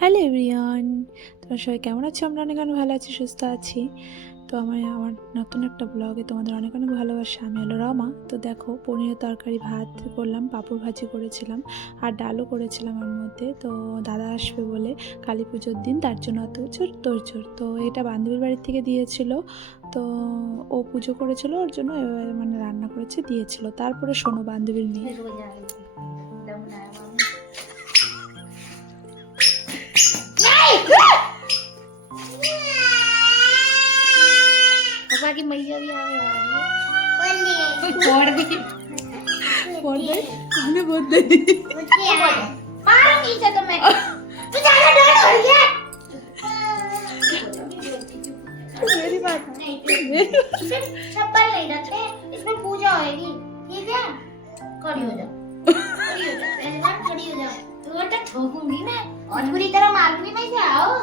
Hello everyone, তোমরা সবাই কেমন আছো? আমরা অনেক অনেক ভালো আছি, সুস্থ আছি। তো আমার নতুন একটা ব্লগে তোমাদের অনেক অনেক ভালোবাসা। আমি হলো রমা। তো দেখো, পনিরের তরকারি, ভাত করলাম, পাঁপড় ভাজি করেছিলাম আর ডালও করেছিলাম এর মধ্যে। তো দাদা আসবে বলে কালী পুজোর দিন, তার জন্য অত তোড়জোড়। তো এটা বান্ধবীর বাড়ির থেকে দিয়েছিল। তো ও পুজো করেছিল, ওর জন্য মানে রান্না করেছে দিয়েছিল। তারপরে শোনো, বান্ধবীর মেয়ে पापा की मैया भी आने वाली है। फोड़ दी मैंने बोल दी मारो नीचे तो मैं तू ज्यादा डर हो रही है। मेरी बात इसमें चप्पल नहीं रखते, इसमें पूजा होएगी, ठीक है? खड़ी हो जा, पहले बार खड़ी हो जा। तो तो ठोकूंगी मैं और पूरी तरह मारूंगी मैं। से आओ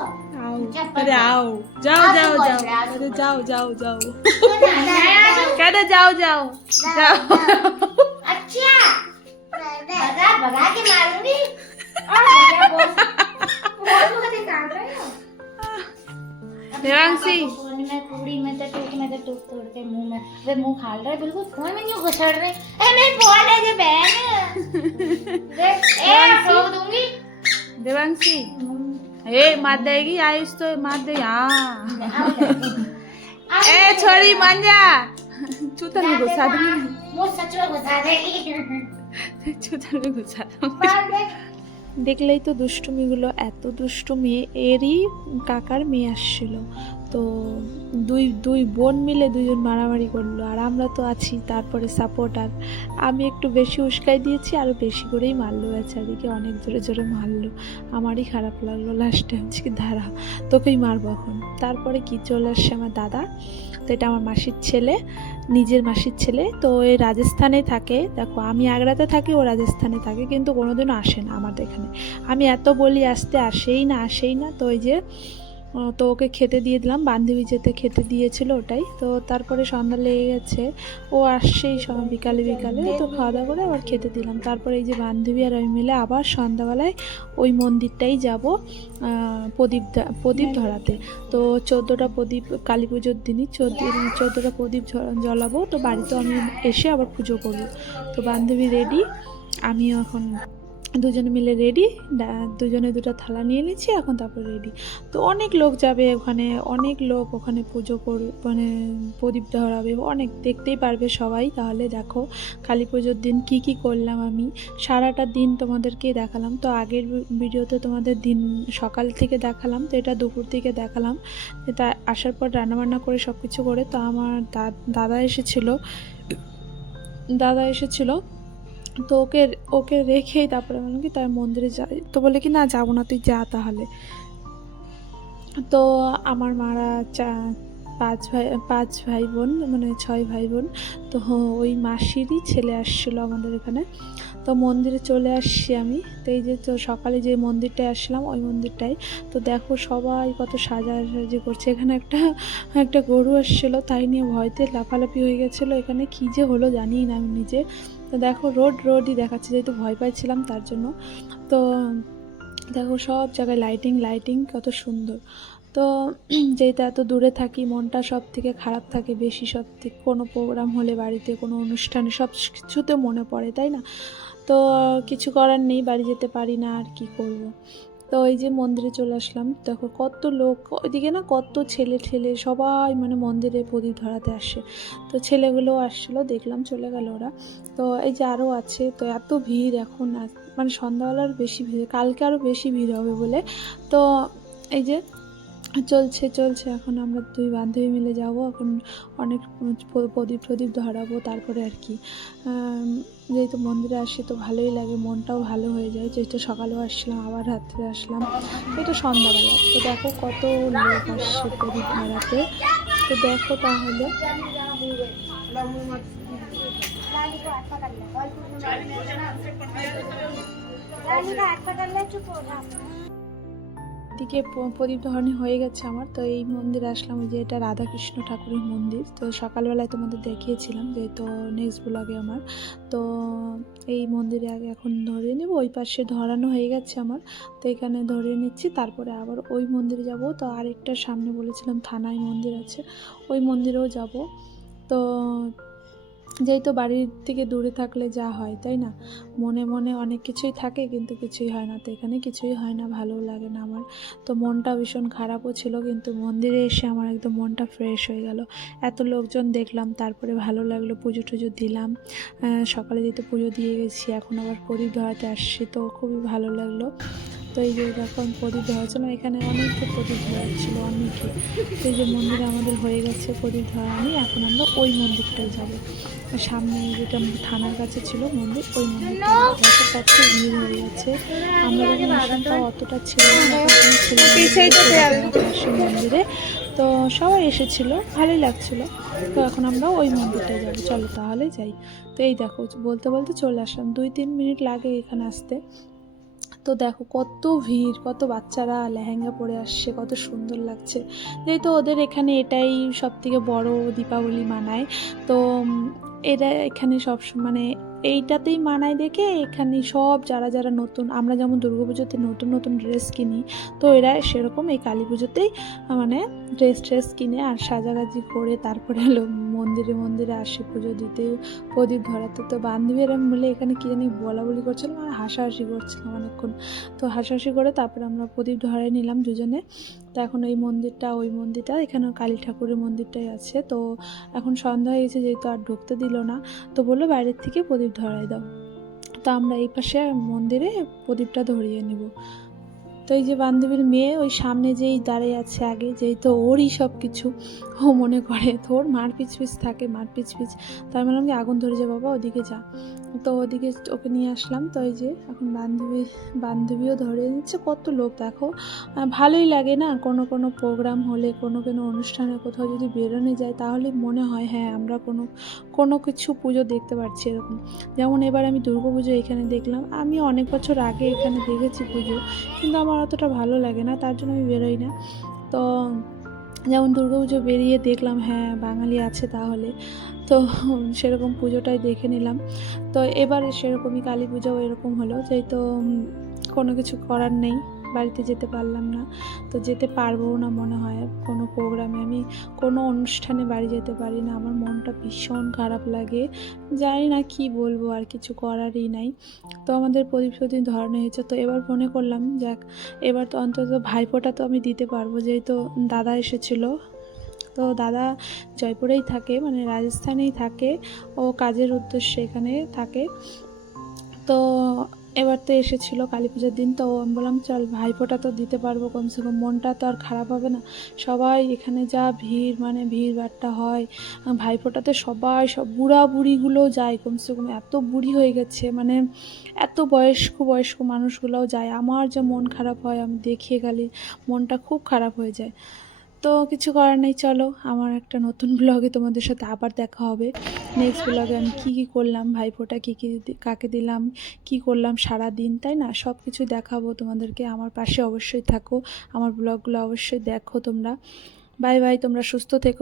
अरे आओ, जाओ जाओ जाओ, अरे जाओ जाओ जाओ, कहते जाओ जाओ जाओ। अच्छा भगा भगा के मारूंगी और भगा बोल को निकाल रहे हो। देवांशी फोन में कुड़ी में तो टूक तोड़ के मुंह में वे मुंह खाल रहे, बिल्कुल फोन में नहीं घुसड़ रहे। ए मैं फोन है जे बहन देख ए ठोक दूंगी। देवांशी ए मार देगी आयुष, तो मार दे। हाँ ए छोरी मान जा, चूतर में घुसा दूंगी, मुंह सच में घुसा देगी। चूतर में घुसा दूंगी। দেখলেই তো দুষ্টুমিগুলো, এত দুষ্টুমি। এরই কাকার মেয়ে আসছিল, তো দুই দুই বোন মিলে দুজন মারামারি করলো, আর আমরা তো আছি তারপরে সাপোর্টার। আমি একটু বেশি উস্কাই দিয়েছি, আরও বেশি করেই মারলো বেচারিকে, অনেক জোরে জোরে মারলো। আমারই খারাপ লাগলো লাস্টে, হচ্ছে কি দাঁড়া তোকেই মারবো এখন। তারপরে কি চলে আসছে আমার দাদা। তো এটা আমার মাসির ছেলে, নিজের মাসির ছেলে। তো এই রাজস্থানে থাকে। দেখো, আমি আগ্রাতে থাকি, ও রাজস্থানে থাকে, কিন্তু কোনোদিনও আসে না আমাদের এখানে। আমি এত বলি আসতে, আসেই না। তো ওই যে তো ওকে খেতে দিয়ে দিলাম, বান্ধবী যেতে খেতে দিয়েছিল ওটাই। তো তারপরে সন্ধ্যা লেগে গেছে, ও আসছেই বিকালে তো খাওয়া দাওয়া করে আবার খেতে দিলাম। তারপরে এই যে বান্ধবী আর আমি মিলে আবার সন্ধ্যাবেলায় ওই মন্দিরটাই যাব প্রদীপ ধরাতে। তো 14টা প্রদীপ, কালী পুজোর দিনই 14টা প্রদীপ জ্বলাবো। তো বাড়িতেও আমি এসে আবার পুজো করবো। তো বান্ধবী রেডি, আমিও এখন দুজনে মিলে রেডি, দুজনে দুটো থালা নিয়ে নিচ্ছি এখন, তারপর রেডি। তো অনেক লোক যাবে ওখানে, অনেক লোক ওখানে পুজো করবে, মানে প্রদীপ ধরাবে অনেক, দেখতেই পারবে সবাই। তাহলে দেখো কালী পুজোর দিন কি কি করলাম আমি, সারাটা দিন তোমাদেরকে দেখালাম। তো আগের ভিডিওতে তোমাদের দিন সকাল থেকে দেখালাম, তো এটা দুপুর থেকে দেখালাম। এটা আসার পর রান্নাবান্না করে সব কিছু করে, তো আমার দাদা এসেছিলো। তো ওকে রেখেই তারপরে বললাম কি তার মন্দিরে যাই। তো বলে কি না যাবো না, তুই যা তাহলে। তো আমার মারা পাঁচ ভাই বোন, মানে 6 ভাই বোন। তো ওই মাসিরই ছেলে আসছিলো আমাদের এখানে। তো মন্দিরে চলে আসছি আমি। তো এই যে, তো সকালে যে মন্দিরটায় আসলাম ওই মন্দিরটায়। তো দেখো সবাই কত সাজাসাজি করছে। এখানে একটা গরু আসছিলো, তাই নিয়ে ভয়তে লাফালাফি হয়ে গেছিলো। এখানে কী যে হলো জানি না আমি নিজে। তো দেখো রোডই দেখাচ্ছে, যেহেতু ভয় পাইছিলাম তার জন্য। তো দেখো সব জায়গায় লাইটিং কত সুন্দর। তো যেহেতু এত দূরে থাকি, মনটা সব থেকে খারাপ থাকে বেশি, সব থেকে কোনো প্রোগ্রাম হলে, বাড়িতে কোনো অনুষ্ঠানে, সব কিছুতে মনে পড়ে, তাই না? তো কিছু করার নেই, বাড়ি যেতে পারি না, আর কি করব। তো এই যে মন্দিরে চলে আসলাম। দেখো কত লোক, ওইদিকে না কত ছেলে সবাই মানে মন্দিরে প্রদীপ ধরাতে আসে। তো ছেলেগুলোও আসছিলো, দেখলাম চলে গেল ওরা। তো এই যে আরও আছে। তো এত ভিড় এখন, মানে সন্ধ্যাবেলার বেশি ভিড়, কালকে আরও বেশি ভিড় হবে বলে। তো এই যে চলছে এখন আমরা দুই বান্ধবী মিলে যাব এখন, অনেক প্রদীপ ধরাবো। তারপরে আর কি, যেহেতু মন্দিরে আসি তো ভালোই লাগে, মনটাও ভালো হয়ে যায়। যেহেতু সকালেও আসলাম, আবার রাত্রে আসলাম, এটা সন্ধ্যাবেলা। তো দেখো কত লোক আসছে প্রদীপ ধরাতে। তো দেখো তাহলে দিকে প্রদীপ ধরনী হয়ে গেছে আমার। তো এই মন্দিরে আসলাম, ওই যে এটা রাধাকৃষ্ণ ঠাকুরের মন্দির। তো সকালবেলায় তোমাদের দেখিয়েছিলাম, যেহেতু নেক্সট ব্লগে আমার। তো এই মন্দিরে আগে এখন ধরিয়ে নেব, ওই পাশে ধরানো হয়ে গেছে আমার। তো এখানে ধরিয়ে নিচ্ছি, তারপরে আবার ওই মন্দিরে যাব। তো আরেকটা সামনে বলেছিলাম থানায় মন্দির আছে, ওই মন্দিরেও যাব। তো যেহেতু বাড়ির থেকে দূরে থাকলে যা হয়, তাই না, মনে মনে অনেক কিছুই থাকে কিন্তু কিছুই হয় না। তো এখানে কিছুই হয় না, ভালোও লাগে না আমার। তো মনটা ভীষণ খারাপও ছিল, কিন্তু মন্দিরে এসে আমার একদম মনটা ফ্রেশ হয়ে গেল। এত লোকজন দেখলাম, তারপরে ভালো লাগলো, পুজো টুজো দিলাম। সকালে যেহেতু পুজো দিয়ে গেছি, এখন আবার প্রদীপ ধরাতে আসছি, তো খুবই ভালো লাগলো। তো এই যে যখন প্রদীপ ধরাচ্ছিলাম, এখানে অনেকে প্রদীপ ধরাচ্ছিল, অনেকে। তো এই যে মন্দিরে আমাদের হয়ে গেছে প্রদীপ ধরানি, এখন আমরা ওই মন্দিরটায় যাব। সামনে যেটা থানার কাছে ছিল মন্দির, ওই মন্দিরটা দেখো কত ভিড় হয়ে গেছে। আমরা যখন আসলাম তাও অতটা ছিল না, তখন ছিল পাশে মন্দিরে। তো সবাই এসেছিল, ভালোই লাগছিল। তো এখন আমরা ওই মন্দিরটায় যাবো, চলো তাহলে যাই। তো এই দেখো বলতে বলতে চলে আসলাম, 2-3 মিনিট লাগে এখানে আসতে। তো দেখো কত ভিড়, কত বাচ্চারা লেহেঙ্গা পরে আসছে, কত সুন্দর লাগছে। যেহেতু ওদের এখানে এটাই সবথেকে বড় দীপাবলি মানায়। তো এরা এখানে সব মানে এইটাতেই মানায় দেখে এখানে সব যারা যারা নতুন, আমরা যেমন দুর্গাপুজোতে নতুন নতুন ড্রেস কিনি, তো এরা সেরকম এই কালী পুজোতেই মানে ড্রেস কিনে আর সাজাগাজি করে তারপরে হলো মন্দিরে মন্দিরে আসে পুজো দিতে, প্রদীপ ধরাতে। তো বান্ধবীরা মিলে এখানে কী জানি বলাবলি করছিলাম আর হাসাহাসি করছিলাম অনেকক্ষণ। তো হাসাহাসি করে তারপরে আমরা প্রদীপ ধরাই নিলাম দুজনে। তো এখন এই মন্দিরটা ওই মন্দিরটা, এখানেও কালী ঠাকুরের মন্দিরটাই আছে। তো এখন সন্ধ্যা হয়ে গেছে, যেহেতু আর ঢুকতে দিল না, তো বললো বাইরের থেকে প্রদীপ ধরাই দাও। তো আমরা এই পাশে মন্দিরে প্রদীপটা ধরিয়ে নিব। তো এই যে বান্ধবীর মেয়ে ওই সামনে যেই দাঁড়িয়ে আছে আগে, যেহেতু ওরই সব কিছু, ও মনে করে তো ওর মার পিছ থাকে, মার পিছ তার বললাম কি আগুন ধরে যা বাবা, ওদিকে যা। তো ওদিকে ওকে নিয়ে আসলাম। তো এই যে এখন বান্ধবীও ধরে নিচ্ছে, কত লোক দেখো। ভালোই লাগে না, কোনো কোনো প্রোগ্রাম হলে, কোনো কোনো অনুষ্ঠানে কোথাও যদি বেরোনো যায়, তাহলে মনে হয় হ্যাঁ আমরা কোনো কিছু পুজো দেখতে পাচ্ছি এরকম। যেমন এবার আমি দুর্গাপুজো এখানে দেখলাম, আমি অনেক বছর আগে এখানে দেখেছি পুজো, কিন্তু আমার অতটা ভালো লাগে না, তার জন্য আমি বেরোই না। তো যেমন দুর্গাপুজো বেরিয়ে দেখলাম হ্যাঁ বাঙালি আছে তাহলে, তো সেরকম পুজোটাই দেখে নিলাম। তো এবারে সেরকমই কালী পুজোও এরকম হলো, যেহেতু কোনো কিছু করার নেই, বাড়িতে যেতে পারলাম না, তো যেতে পারবও না মনে হয় কোনো প্রোগ্রামে। আমি কোনো অনুষ্ঠানে বাড়ি যেতে পারি না, আমার মনটা ভীষণ খারাপ লাগে, জানি না কি বলবো, আর কিছু করারই নাই। তো আমাদের প্রদীপ ধরানো হয়েছে, তো এবার মনে করলাম যাক, এবার তো অন্তত ভাইফোঁটা তো আমি দিতে পারবো, যেহেতু দাদা এসেছিলো। তো দাদা জয়পুরেই থাকে, মানে রাজস্থানেই থাকে, ও কাজের উদ্দেশ্যে এখানে থাকে। তো এবার তো এসেছিলো কালী পুজোর দিন, তো আমি বললাম চল ভাইফোঁটা তো দিতে পারবো, কমসে কম মনটা তো আর খারাপ হবে না। সবাই এখানে যা ভিড়, মানে ভিড়ভাট্টা হয় ভাইফোঁটাতে, সবাই সব বুড়া বুড়িগুলোও যায়, কমসে কম এত বুড়ি হয়ে গেছে, মানে এত বয়স্ক মানুষগুলোও যায়। আমার যে মন খারাপ হয়, আমি দেখিয়ে খালি মনটা খুব খারাপ হয়ে যায়। তো কিছু করার নেই, চলো আমার একটা নতুন ব্লগে তোমাদের সাথে আবার দেখা হবে। নেক্সট ব্লগে আমি কী কী করলাম, ভাইফোঁটা কী কী কাকে দিলাম, কী করলাম সারা দিন, তাই না, সব কিছু দেখাবো তোমাদেরকে। আমার পাশে অবশ্যই থাকো, আমার ব্লগগুলো অবশ্যই দেখো তোমরা। বাই বাই, তোমরা সুস্থ থেকো।